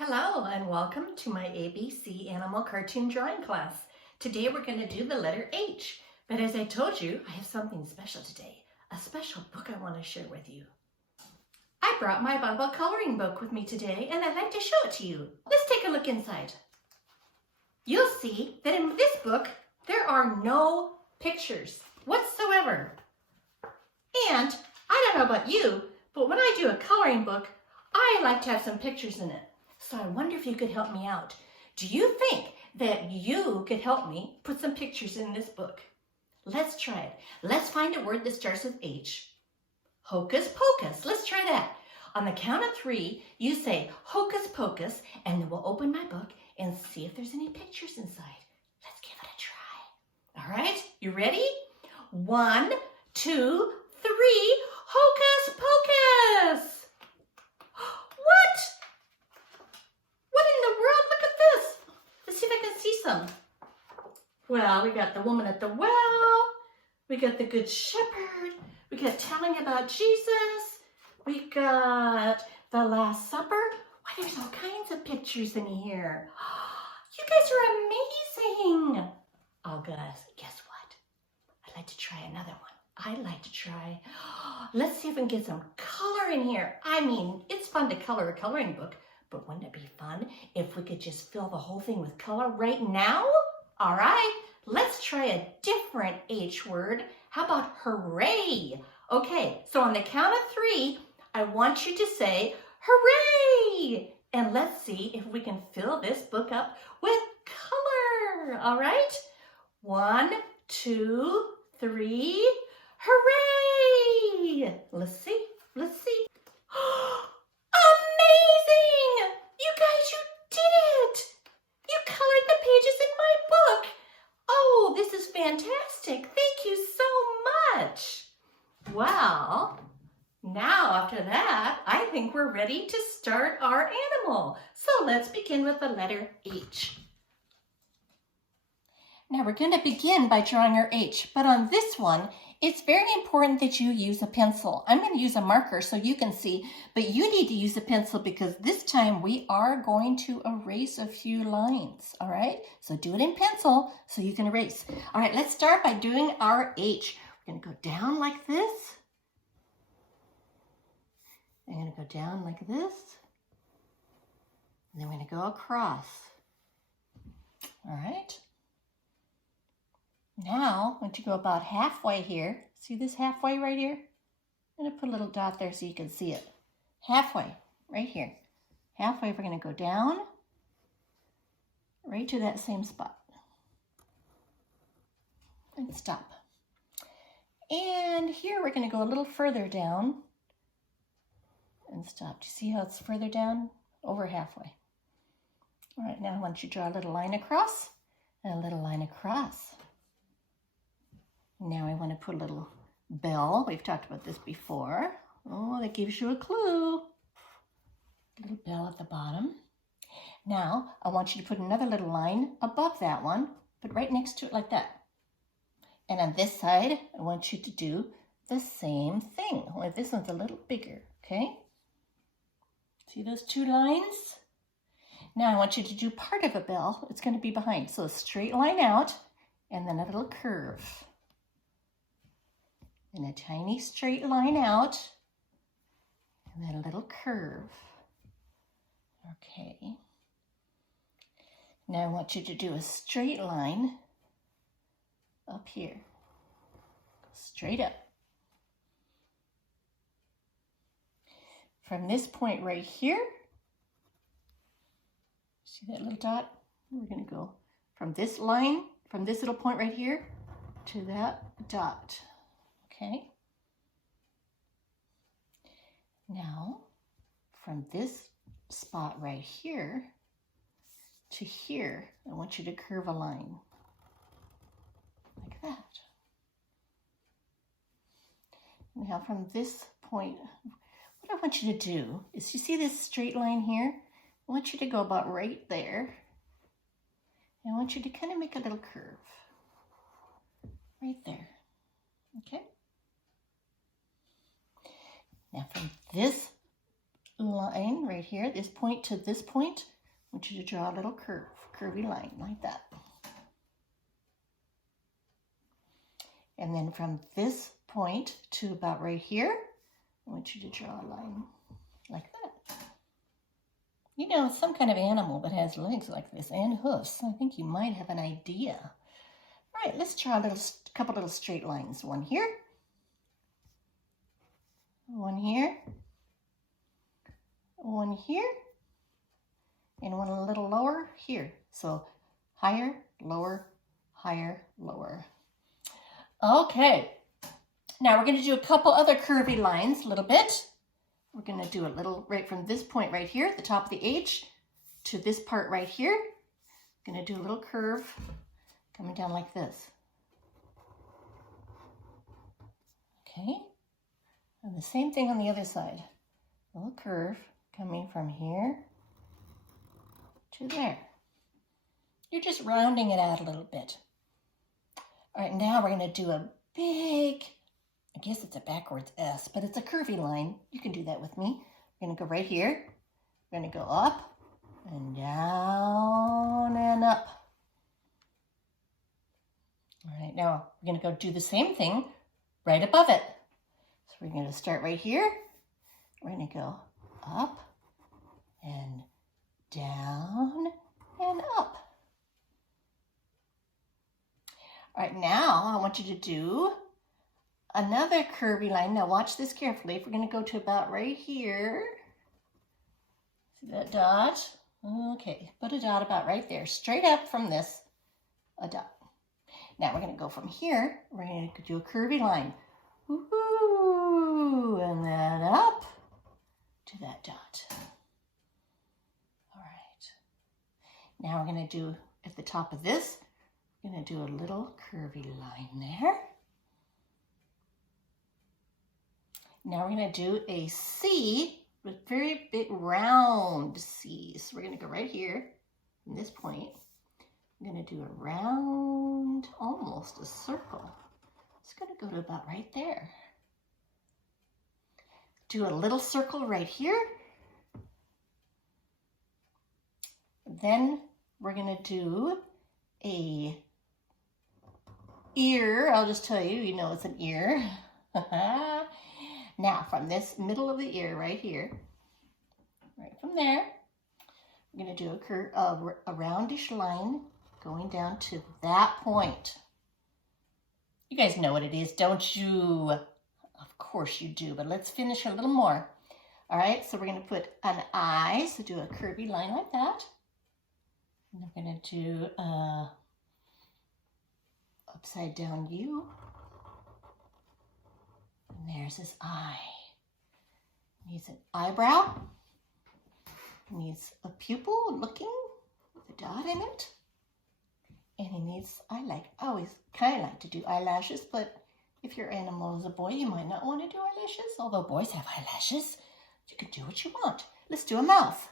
Hello and welcome to my ABC Animal Cartoon Drawing class. Today we're going to do the letter H, but as I told you, I have something special today, a special book I want to share with you. I brought my Baba coloring book with me today and I'd like to show it to you. Let's take a look inside. You'll see that in this book there are no pictures whatsoever. And I don't know about you, but when I do a coloring book, I like to have some pictures in it. So I wonder if you could help me out. Do you think that you could help me put some pictures in this book? Let's try it. Let's find a word that starts with H. Hocus pocus. Let's try that. On the count of 3, you say hocus pocus, and then we'll open my book and see if there's any pictures inside. Let's give it a try. All right, you ready? 1, 2, 3, hocus pocus. Well, we got the woman at the well, we got the good shepherd, we got telling about Jesus, we got the Last Supper. Why, there's all kinds of pictures in here. You guys are amazing. Oh, guess what? I'd like to try another one. Let's see if we can get some color in here. I mean, it's fun to color a coloring book, but wouldn't it be fun if we could just fill the whole thing with color right now? All right, let's try a different H word. How about hooray? Okay, so on the count of 3, I want you to say hooray! And let's see if we can fill this book up with color. All right, 1, 2, 3, hooray! Let's see. Fantastic. Thank you so much. Well, now after that, I think we're ready to start our animal. So let's begin with the letter H. Now we're going to begin by drawing our H, but on this one, it's very important that you use a pencil. I'm going to use a marker so you can see, but you need to use a pencil because this time we are going to erase a few lines, all right? So do it in pencil so you can erase. All right, let's start by doing our H. We're going to go down like this. I'm going to go down like this. And then we're going to go across. All right. Now, I'm going to go about halfway here. See this halfway right here? I'm going to put a little dot there so you can see it. Halfway, right here. Halfway, we're going to go down right to that same spot. And stop. And here we're going to go a little further down and stop. Do you see how it's further down? Over halfway. All right, now I want you to draw a little line across and a little line across. Now I want to put a little bell. We've talked about this before. Oh, that gives you a clue. A little bell at the bottom. Now I want you to put another little line above that one, but right next to it like that. And on this side, I want you to do the same thing, only this one's a little bigger, okay? See those 2 lines? Now I want you to do part of a bell. It's going to be behind. So a straight line out and then a little curve. And a tiny straight line out, and then a little curve. Okay. Now I want you to do a straight line up here. Straight up. From this point right here, see that little dot? We're going to go from this line, from this little point right here, to that dot. Okay. Now, from this spot right here to here, I want you to curve a line like that. Now, from this point, what I want you to do is, you see this straight line here? I want you to go about right there. And I want you to kind of make a little curve right there. Okay. Now from this line right here, this point to this point, I want you to draw a little curvy line like that. And then from this point to about right here, I want you to draw a line like that. You know, some kind of animal that has legs like this and hoofs. I think you might have an idea. All right, let's draw a couple little straight lines. One here, one here, one here, and one a little lower here. So higher, lower, higher, lower. Okay, now we're going to do a couple other curvy lines a little bit. We're going to do a little right from this point right here, the top of the H, to this part right here. I'm going to do a little curve coming down like this. Okay, and the same thing on the other side. A little curve coming from here to there. You're just rounding it out a little bit. All right, now we're going to do a big, I guess it's a backwards S, but it's a curvy line. You can do that with me. We're going to go right here. We're going to go up and down and up. All right, now we're going to go do the same thing right above it. So we're going to start right here. We're going to go up and down and up. All right, now I want you to do another curvy line. Now watch this carefully. We're going to go to about right here. See that dot? Okay, put a dot about right there. Straight up from this, a dot. Now we're going to go from here. We're going to do a curvy line. Woo-hoo, and then up to that dot. All right. Now we're going to do at the top of this, we're going to do a little curvy line there. Now we're going to do a C with very big round C's. So we're going to go right here from this point. I'm going to do a round, almost a circle. It's going to go to about right there. Do a little circle right here. Then we're going to do a ear. I'll just tell you, you know it's an ear. Now, from this middle of the ear right here, right from there, we're going to do a roundish line going down to that point. You guys know what it is, don't you? Of course you do, but let's finish a little more. All right, so we're going to put an I, so do a curvy line like that. And I'm going to do a upside down U. And there's his eye. Needs an eyebrow. Needs a pupil looking with a dot in it. And he needs I always kind of like to do eyelashes, but if your animal is a boy, you might not want to do eyelashes. Although boys have eyelashes, you can do what you want. Let's do a mouth.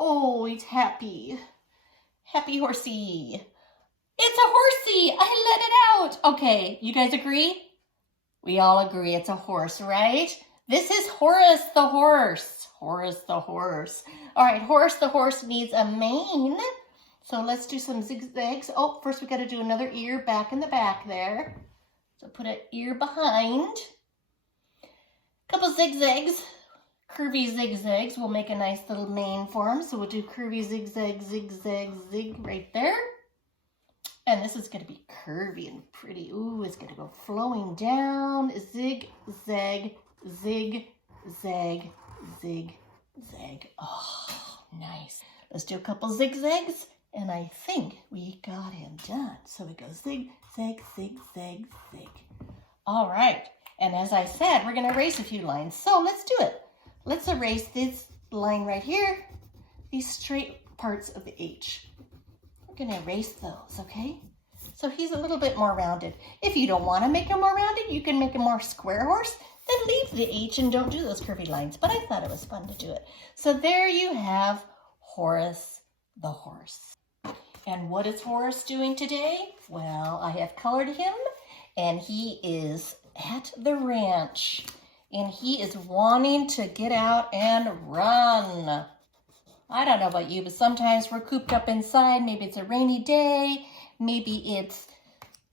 Oh, he's happy. Happy horsey. It's a horsey. I let it out. Okay, you guys agree? We all agree it's a horse, right? This is Horace the horse. Horace the horse. All right, Horace the horse needs a mane. So let's do some zigzags. Oh, first we got to do another ear back in the back there. So put an ear behind. Couple zigzags. Curvy zigzags will make a nice little mane for him. So we'll do curvy zigzag, zigzag, zig right there. And this is going to be curvy and pretty. Ooh, it's going to go flowing down. Zig, zag, zig, zag, zig, zag. Oh, nice. Let's do a couple zigzags. And I think we got him done. So we go zig, zag, zig, zag, zig. All right. And as I said, we're going to erase a few lines. So let's do it. Let's erase this line right here. These straight parts of the H. We're going to erase those, okay? So he's a little bit more rounded. If you don't want to make him more rounded, you can make him more square horse. Then leave the H and don't do those curvy lines. But I thought it was fun to do it. So there you have Horace the horse. And what is Horace doing today? Well, I have colored him, and he is at the ranch. and he is wanting to get out and run. I don't know about you, but sometimes we're cooped up inside. Maybe it's a rainy day. Maybe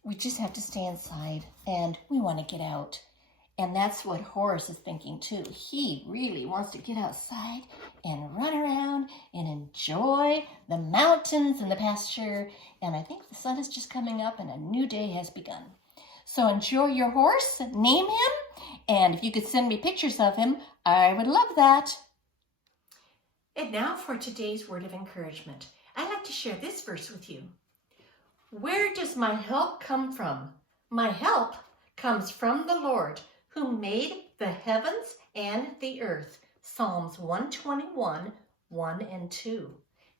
we just have to stay inside and we want to get out. And that's what Horace is thinking too. He really wants to get outside and run around and enjoy the mountains and the pasture. And I think the sun is just coming up and a new day has begun. So enjoy your horse, name him, and if you could send me pictures of him, I would love that. And now for today's word of encouragement. I'd like to share this verse with you. Where does my help come from? My help comes from the Lord, who made the heavens and the earth. Psalms 121, 1 and 2.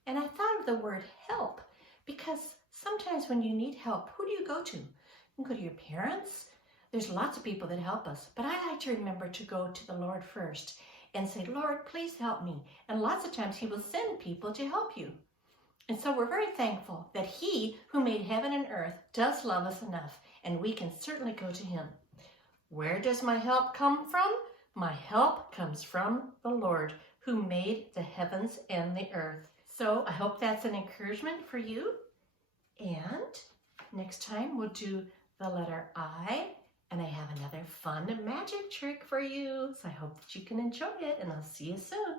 And I thought of the word help because sometimes when you need help, who do you go to? You can go to your parents. There's lots of people that help us, but I like to remember to go to the Lord first and say, Lord, please help me. And lots of times he will send people to help you. And so we're very thankful that he who made heaven and earth does love us enough, and we can certainly go to him. Where does my help come from? My help comes from the Lord who made the heavens and the earth. So I hope that's an encouragement for you. And next time we'll do the letter I, and I have another fun magic trick for you. So I hope that you can enjoy it, and I'll see you soon.